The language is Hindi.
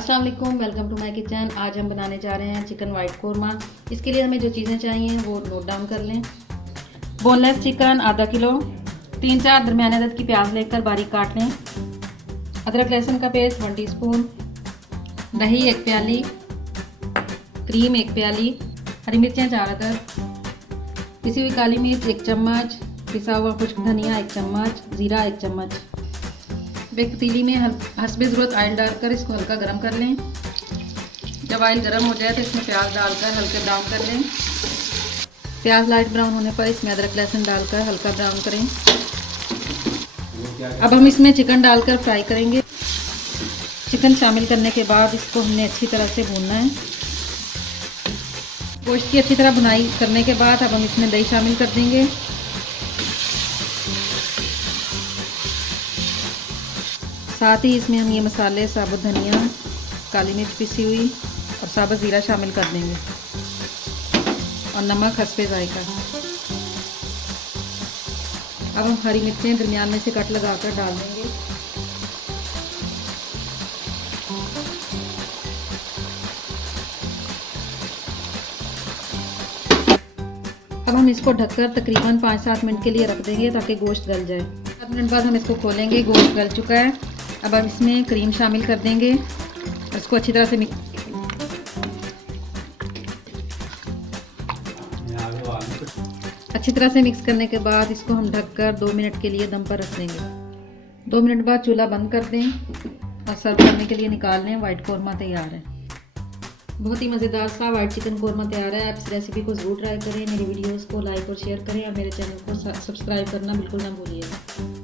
अस्सलाम वालेकुम, वेलकम टू माय किचन। आज हम बनाने जा रहे हैं चिकन वाइट कोरमा। इसके लिए हमें जो चीज़ें चाहिए वो नोट डाउन कर लें। बोनलेस चिकन आधा किलो, 3-4 दरमियाने अदद की प्याज लेकर बारीक काट लें। अदरक लहसुन का पेस्ट 1 टीस्पून, दही 1 प्याली, क्रीम 1 प्याली, हरी मिर्चें 4 अदद, पिसी हुई काली मिर्च 1 चम्मच, पिसा हुआ खुश्क धनिया 1 चम्मच, ज़ीरा 1 चम्मच। एक पतीली में हस्बे ज़रूरत ऑयल डालकर इसको हल्का गर्म कर लें। जब ऑयल गर्म हो जाए तो इसमें प्याज डालकर हल्के ब्राउन कर लें। प्याज लाइट ब्राउन होने पर इसमें अदरक लहसुन डालकर हल्का ब्राउन करें। अब हम इसमें चिकन डालकर फ्राई करेंगे। चिकन शामिल करने के बाद इसको हमने अच्छी तरह से भूनना है। गोश्त की अच्छी तरह भुनाई करने के बाद अब हम इसमें दही शामिल कर देंगे। साथ ही इसमें हम ये मसाले साबुत धनिया, काली मिर्च पिसी हुई और साबुत ज़ीरा शामिल कर देंगे और नमक हस्बे जायका। अब हम हरी मिर्चें दरमियान में से कट लगाकर डाल देंगे। अब हम इसको ढककर तकरीबन 5-7 मिनट के लिए रख देंगे ताकि गोश्त गल जाए। 7 मिनट बाद हम इसको खोलेंगे। गोश्त गल चुका है। अब हम इसमें क्रीम शामिल कर देंगे और इसको अच्छी तरह से मिक्स करने के बाद इसको हम ढककर 2 मिनट के लिए दम पर रख देंगे। 2 मिनट बाद चूल्हा बंद कर दें और सर्व करने के लिए निकाल लें। वाइट कोरमा तैयार है। बहुत ही मज़ेदार सा वाइट चिकन कोरमा तैयार है। आप इस रेसिपी को ज़रूर ट्राई करें। मेरी वीडियोस को लाइक और शेयर करें और मेरे चैनल को सब्सक्राइब करना बिल्कुल ना भूलिएगा।